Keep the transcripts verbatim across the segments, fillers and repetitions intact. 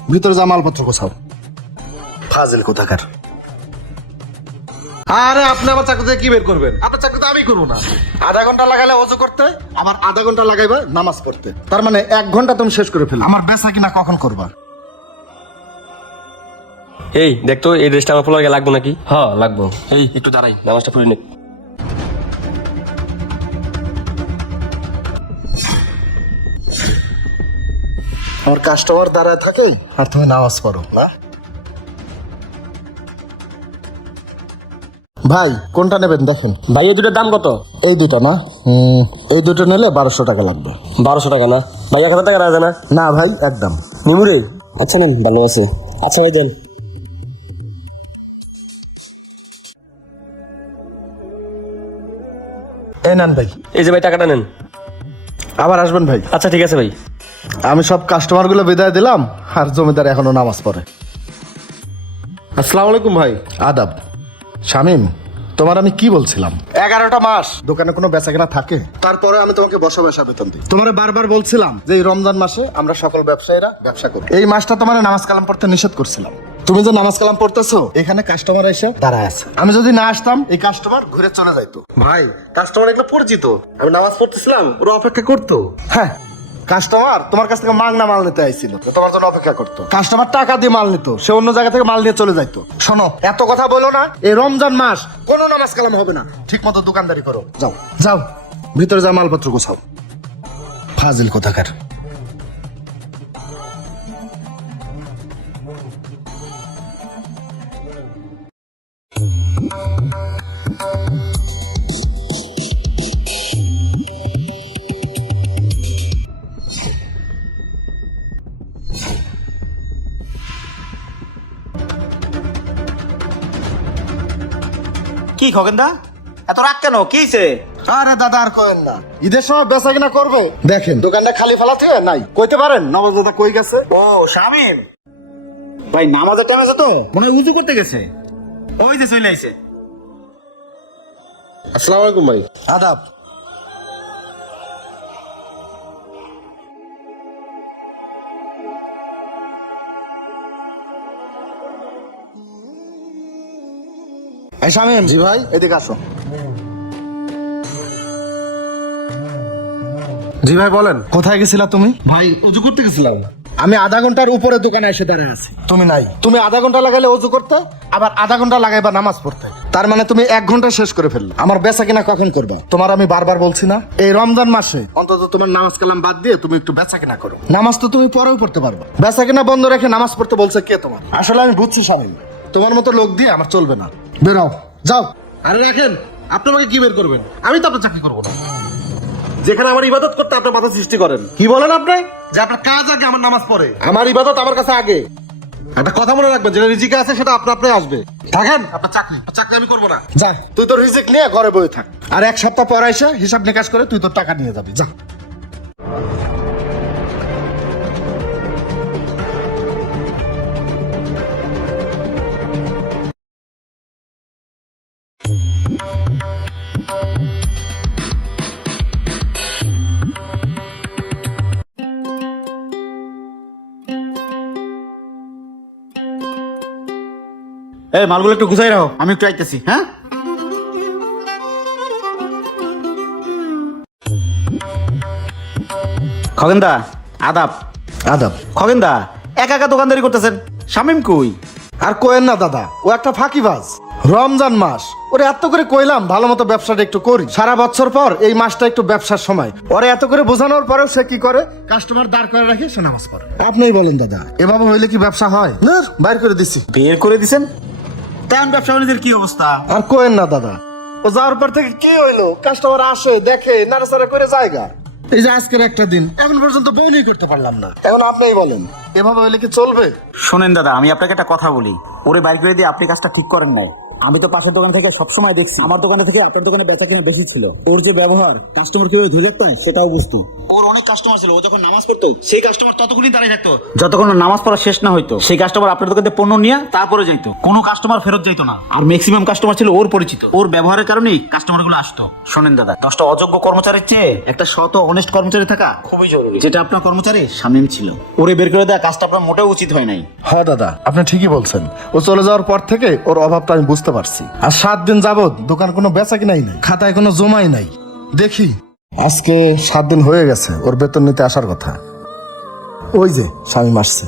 ভিতরে যা মালপত্র গোছাও। ফাজিল কোথাকার। আরে আপনি আমার চাকরি থেকে কি বের করবেন? আপনার চাকরি তো আমি করবো না। আধা ঘন্টা লাগাইলে ওযু করতে, আমার আধা ঘন্টা লাগাইবা নামাজ পড়তে। তার মানে এক ঘন্টা তুমি শেষ করে ফেলো। আমার বেচা কিনা কখন করবা? এই দেখতো এই ড্রেসটা আমার পোলার লাগবো নাকি? হ্যাঁ লাগবো। এই একটু দাঁড়াই, নামাজটা পড়ে নে। আমার কাস্টমার দাঁড়ায় থাকে আর তুমি নামাজ পড়ো না? ভাই কোনটা নেবেন দেখেন। ভাই এই দুটোর দাম কত? এই দুটো না, হুম, এই দুটো নিলে বারোশো টাকা লাগবে। বারোশো টাকা না ভাই, এক হাজার টাকা রাখবে না? না ভাই একদম। নিমুরে আচ্ছা নেন, ভালো আছে। আচ্ছা ভাই দেন। এই নেন ভাই। এই যে ভাই টাকাটা নেন। আবার আসবেন ভাই। আচ্ছা ঠিক আছে ভাই। আমি সব কাস্টমার গুলো বিদায় দিলাম আর জমিদার এখনো নামাজ পড়ে। আসসালামু আলাইকুম ভাই। আদাব। শামিম, তোমার আমি কি বলছিলাম? এগারোটা মাস দোকানে কোনো বেচা কেনা থাকে, তারপরে আমি তোমাকে বসা বসা বেতন দিই। তোমার বারবার বলছিলাম যে এই রমজান মাসে আমরা সকল ব্যবসায়ীরা ব্যবসা করি। এই মাসটা তোমার নামাজ কালাম পড়তে নিষেধ করছিলাম। তুমি যে নামাজ কালাম পড়তেছো, এখানে কাস্টমার এসে দাঁড়ায় আছে। আমি যদি না আসতাম এই কাস্টমার ঘুরে চলে যাইতো। ভাই কাস্টমার এগুলো পরিচিত, আমি নামাজ পড়তেছিলাম ওরা অপেক্ষা করতো। হ্যাঁ, কাস্টমার তোমার কাছ থেকে মাংনা মাল নিতে আইছিল, তোমার জন্য অপেক্ষা করতো। কাস্টমার টাকা দিয়ে মাল নিত, সে অন্য জায়গা থেকে মাল নিয়ে চলে যাইতো। শোনো, এত কথা বলো না। এই রমজান মাস কোনো নামাজ কালাম হবে না। ঠিক মতো দোকানদারি করো। যাও যাও, ভিতরে যা মালপত্র গোছাও। ফাজিল কোথাকার। কি খগেনদা, এত রাগ কেন? কি হইছে? আরে দাদা আর কইেন না, ঈদের সময় বেচা কিনা করবে, দেখেন দোকানটা খালি ফেলাতে নাই। কইতে পারেন নবাব দাদা কই গেছে? ও শামিম ভাই, নামাজের টাইম আছে তো, মনে হয় উজু করতে গেছে। ওই যে চলে আইছে। আসসালামু আলাইকুম ভাই। আদাব। এই শামিম। জি ভাই। এদিকে আসো। জি ভাই বলেন। কোথায় গেছিলা তুমি? ভাই উজু করতে গেছিলাম। আমি আধা ঘন্টার উপরে দোকানে এসে দাঁড়ায় আছি, তুমি নাই। তুমি আধা ঘন্টা লাগাইলে উজু করতে, আবার আধা ঘন্টা লাগাইবা নামাজ পড়তে। তার মানে তুমি এক ঘন্টা শেষ করে ফেললে। আমার বেচা কিনা কখন করবা? তোমার আমি বারবার বলছি না, এই রমজান মাসে অন্তত তোমার নামাজ কালাম বাদ দিয়ে তুমি একটু বেচা কিনা করো। নামাজ তো তুমি পরেও পড়তে পারবা, বেচা কিনা বন্ধ রেখে নামাজ পড়তে বলছে কে তোমার? আসলে আমি বুঝছি শামিম, তোমার মতো লোক দিয়ে আমার চলবে না। বেরাও, যাও। আরে রাখেন, আপনি আমাকে কি বের করবেন? আমি তো আপনার চাকরি করবো না। যেখানে আমার ইবাদত করতে আপনার বাধা সৃষ্টি করেন। কি বলেন আপনি? যে আপনার কাজ আগে, আমার নামাজ পড়ে। আমার ইবাদত আমার কাছে আগে। একটা কথা মনে রাখবেন, যেটা রিজিকে আছে সেটা আপনা আপনি আসবে। থাকেন, আপনার চাকরি চাকরি আমি করবো না। যা, তুই তোর রিজিক নিয়ে ঘরে বসে থাক। আর এক সপ্তাহ পর এসে হিসাব নিকাশ করে তুই তোর টাকা নিয়ে যাবি। যা। এই মালগুলো একটু গুছাই রাখো, আমি একটু আইতেছি। হ্যাঁ, খগেনদা আদাব। আদাব। খগেনদা একা একা দোকানদারি করতেছেন, শামিম কই? আর কোয়েন না দাদা, ও একটা ফাঁকিবাজ। রমজান মাস ওরে এত করে কইলাম ভালো মতো ব্যবসাটা একটু করি, সারা বছর পর এই মাসটা একটু ব্যবসার সময়। ওরে এত করে বোঝানোর পরেও সে কি করে? কাস্টমার দাঁড় করে রাখে, সে নামাজ পড়ে। আপনিই বলেন দাদা, এভাবে হইলে কি ব্যবসা হয়? না, বাইর করে দিছি। বের করে দিছেন? তেমন ব্যবসা বাণিজ্যের কি অবস্থা? আর কোয়েন না দাদা, ও যাওয়ার পর থেকে কি হইলো? কাস্টমার আসে, দেখে, নাড়াচাড়া করে জায়গা। এই যে আজকের একটা দিন এখন পর্যন্ত বউনি করতে পারলাম না। এখন আপনিই বলেন, এভাবে হইলে কি চলবে? শোনেন দাদা, আমি আপনাকে একটা কথা বলি, ওরে বাইর করে দিয়ে আপনি কাজটা ঠিক করেন নাই। আমি তো পাশের দোকান থেকে সবসময় দেখছি আমার দোকানে থেকে আপনার দোকানে বেচা কিনা বেশি ছিল। ওর যে ব্যবহার, কাস্টমার কিভাবে ধরে রাখতে হয় সেটাও বুঝতো। ওর অনেক কাস্টমার ছিল, ও যখন নামাজ পড়তো সেই কাস্টমার ততক্ষণই দাঁড়িয়ে থাকতো যতক্ষণ ওর নামাজ পড়া শেষ না হইতো। সেই কাস্টমার আপনার দোকানে পণ্য নিয়ে তারপরে যাইতো, কোনো কাস্টমার ফেরত যাইতো না। আর ম্যাক্সিমাম কাস্টমার ছিল ওর পরিচিত। ওর ব্যবহারের কারণেই কাস্টমার গুলো আসতো। শোনেন দাদা, দশটা অযোগ্য কর্মচারীর চেয়ে একটা সৎ ও অনেস্ট কর্মচারী থাকা খুবই জরুরি, যেটা আপনার কর্মচারী শামীম ছিল। ওরে বের করে দেওয়া কাজটা আপনার মোটেও উচিত হয় নাই। হ্যাঁ দাদা, আপনি ঠিকই বলছেন। ও চলে যাওয়ার পর থেকে ওর অভাবটা আমি বুঝতে পারছি। আর সাত দিন যাবত দোকান কোনো বেচা কিনাই নাই, খাতায় কোনো জমাই নাই। দেখি আজকে সাত দিন হয়ে গেছে ওর বেতন নিতে আসার কথা। ওই যে শামীম আসছে।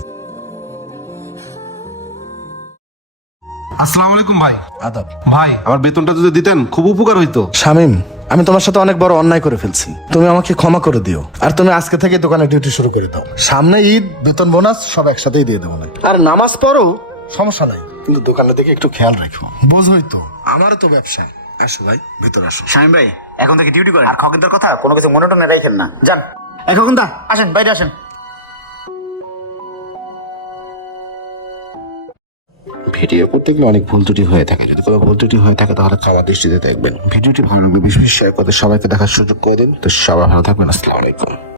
আসসালামু আলাইকুম ভাই। আদাব। ভাই আমার বেতনটা যদি দিতেন খুব উপকার হইতো। শামীম, আমি তোমার সাথে অনেক বড় অন্যায় করে ফেলছি, তুমি আমাকে ক্ষমা করে দিও। আর তুমি আজকে থেকে দোকানে ডিউটি শুরু করে দাও। সামনে ঈদ, বেতন বোনাস সব একসাথেই দিয়ে দেবো না। আর নামাজ পড়ো, সমস্যা নাই, কিন্তু দোকানের দিকে একটু খেয়াল রাখো। বোঝোই তো আমারও তো ব্যবসা। আসো ভাই, ভেতর আসো। শামীম ভাই এখন থেকে ডিউটি করেন, আর খগেনদার কথা কোনো কিছু মনে টনে রাখেন না। যান এই খগেনদা, আসেন বাইরে আসেন। ভিডিও করতে গেলে অনেক ভুল ত্রুটি হয়ে থাকে। যদি কোনো ভুল ত্রুটি হয়ে থাকে তাহলে খারাপ দৃষ্টিতে দেখবেন। ভিডিওটি ভালো লাগলে বেশি বেশি শেয়ার করে সবাইকে দেখার সুযোগ করে দিন। তো সবাই ভালো থাকবেন। আসসালামু আলাইকুম।